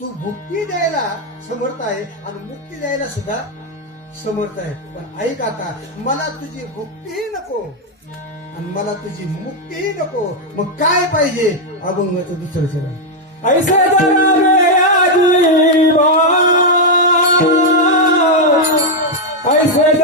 तू मुक्ती द्यायला समर्थ आहे आणि मुक्ती द्यायला सुद्धा समर्थ आहे. पण ऐक आता मला तुझी मुक्तीही नको. आणि मला तुझी मुक्तीही नको. मग काय पाहिजे? अभंगाचं दुसरं चरण. ऐसे ऐसे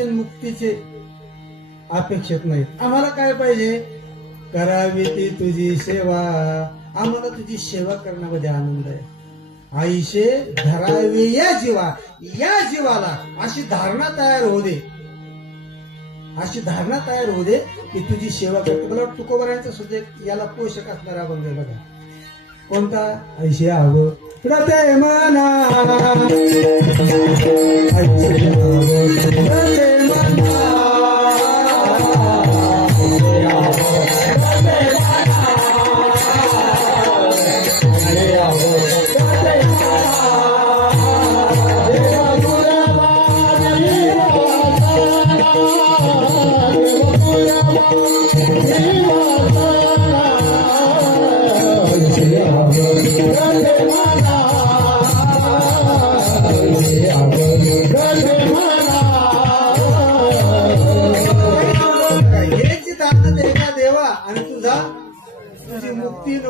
आम्ही मुक्तीचे अपेक्षित नाहीत. आम्हाला काय पाहिजे? करावी ती तुझी सेवा. आम्हाला तुझी सेवा करण्यामध्ये आनंद आहे. आईशे धरावे या जीवा. या जीवाला अशी धारणा तयार होऊ दे. अशी धारणा तयार होऊ दे की तुझी सेवा करतो मला तुकोबरायचं सुद्धा याला पोषक असणारा बघा. कोणता? आईशे हवं Rate mana, rate mana.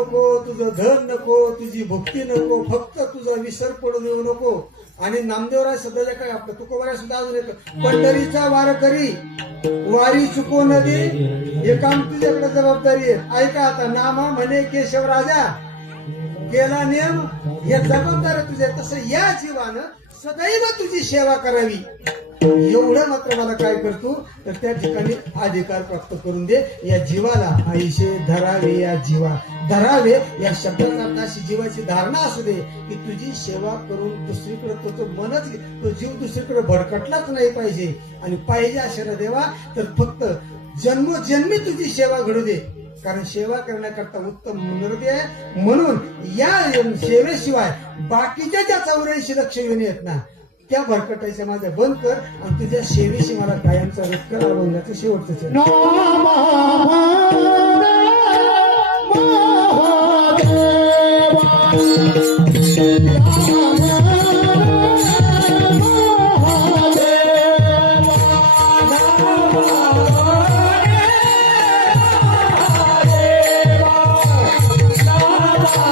नको तुझं धन नको तुझी भक्ती नको फक्त तुझा विसर पडू देऊ नको. आणि नामदेवराय सध्याच्या काय आपलं? तुकोबाराय सुद्धा अजून येतो. पंढरीचा वार करी वारी चुको नदी हे काम तुझ्याकडे जबाबदारी आहे. ऐका आता नामा म्हणे केशव राजा केला नियम हे जबाबदार तुझ्या तुझे तसं या जीवानं सदैव तुझी सेवा करावी. एवढं मात्र मला काय करतो तर त्या ठिकाणी अधिकार प्राप्त करून दे. या जीवाला आयुष्य धरावे या जीवा धरावे. या शब्दाचा अशी जीवाची धारणा असू दे की तुझी सेवा करून दुसरीकडे तुझं मनच तो जीव दुसरीकडे भडकटलाच नाही पाहिजे. आणि पाहिजे अशा देवा तर फक्त जन्मजन्मी तुझी सेवा घडू दे. कारण सेवा करण्याकरता उत्तम निर्दय आहे. म्हणून या सेवेशिवाय बाकीच्या ज्या चौऱ्याऐंशी लक्ष येऊन येत ना त्या भरकटायच्या माझ्या बंद कर आणि तुझ्या सेवेशी मला कायमचा रत्कर अडवण्याचं शेवटचं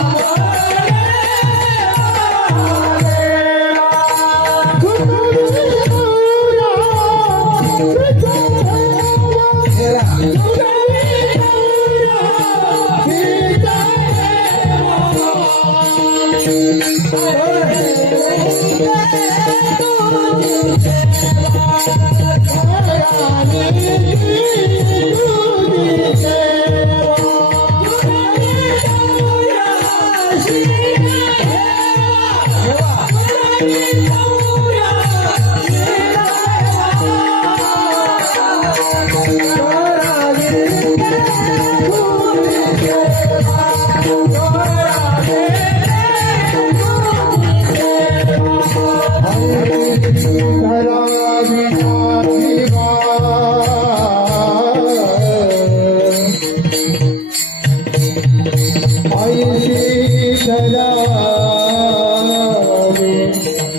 Oh Thank you.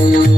Ah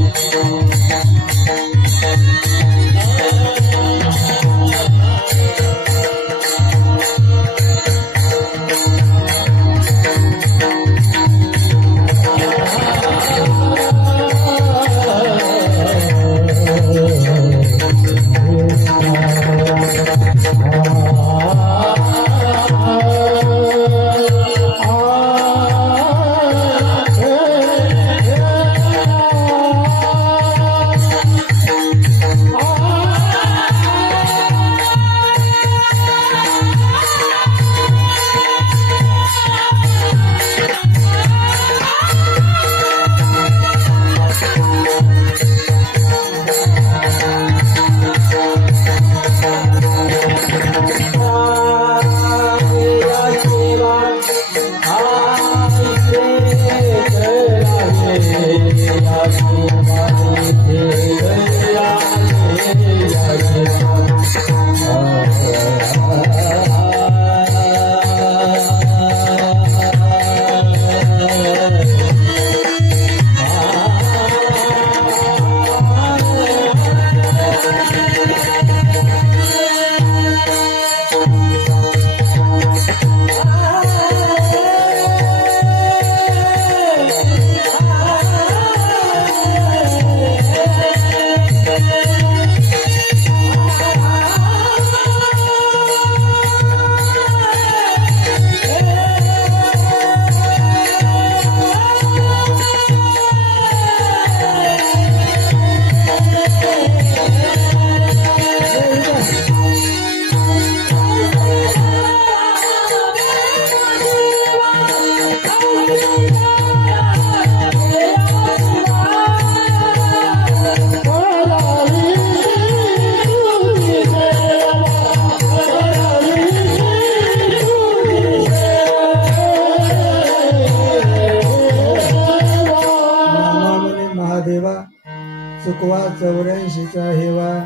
चुकवा चौऱ्याऐंशीचा हेवा.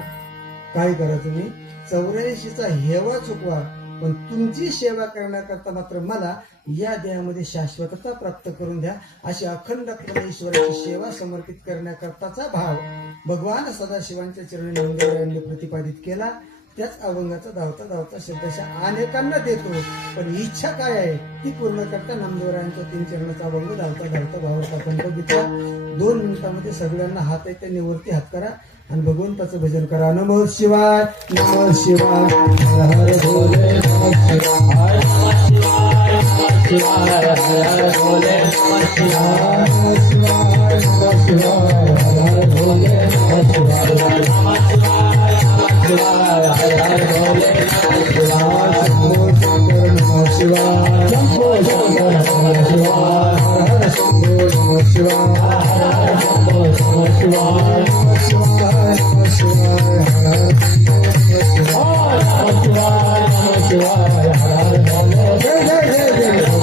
काय करा तुम्ही? चौऱ्याऐंशीचा हेवा चुकवा पण तुमची सेवा करण्याकरता मात्र मला या देहामध्ये शाश्वतता प्राप्त करून द्या. अशी अखंड ईश्वराची सेवा समर्पित करण्याकरताचा भाव भगवान सदाशिवांच्या चरणी यांनी प्रतिपादित केला. त्याच अभंगाचा धावता धावता शब्दशा अनेकांना देतो. पण इच्छा काय आहे? ती पूर्ण करता नामदेवरायांचा तीन चरणाचा अभंग धावता धावता भावात आपण बघितला दोन मिनिटांमध्ये सगळ्यांना हात आहे त्या निवृत्ती हात करा. आणि भगवंताचं भजन करा. नमः शिवाय नमः शिवाय. हर भोले शिवाय शिवाय. हर भोले शिवाय. शंभो नमः शिवाय नमः